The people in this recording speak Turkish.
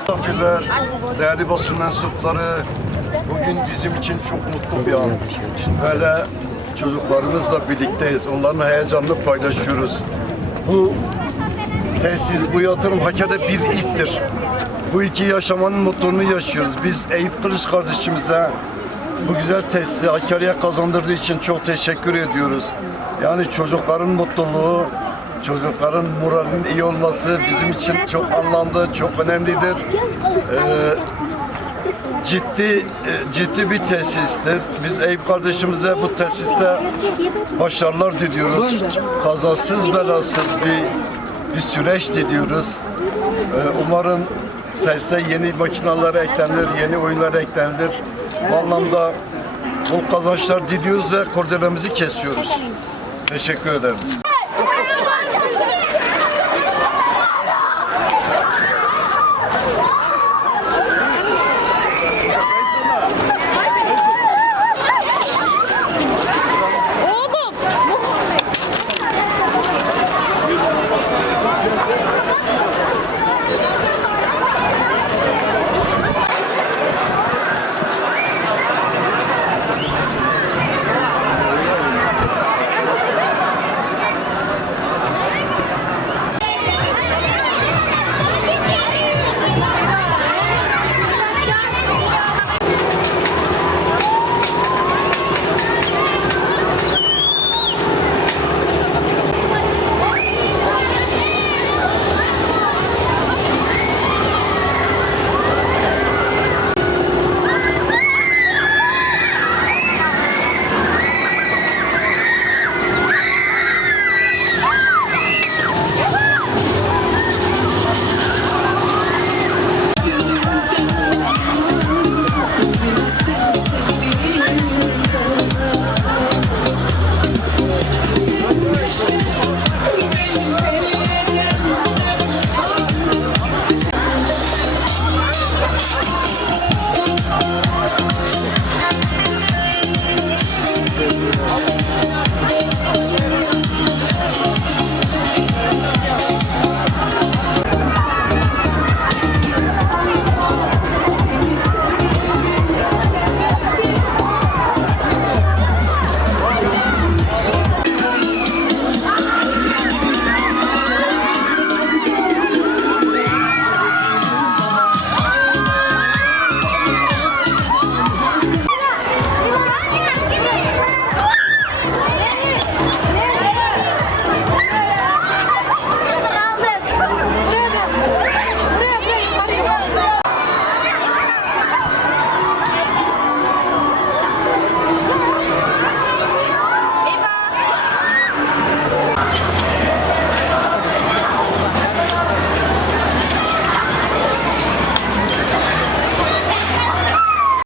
Misafirler, değerli basın mensupları, bugün bizim için çok mutlu bir an. Böyle çocuklarımızla birlikteyiz. Onların heyecanını paylaşıyoruz. Bu tesis, bu yatırım hakikaten bir ilktir. Bu iki yaşamanın mutluluğunu yaşıyoruz. Biz Eyüp Kılıç kardeşimize bu güzel tesisi Hakkari'ye kazandırdığı için çok teşekkür ediyoruz. Yani çocukların mutluluğu, çocukların moralinin iyi olması bizim için çok anlamlı, çok önemlidir. Ee, ciddi e, ciddi bir tesistir. Biz Eyüp kardeşimize bu tesiste başarılar diliyoruz. Kazasız belasız bir bir süreç diliyoruz. Ee, umarım tesise yeni makinalar eklenir, yeni oyunlar eklenir. Bu anlamda bol kazançlar diliyoruz ve kordelemizi kesiyoruz. Teşekkür ederim.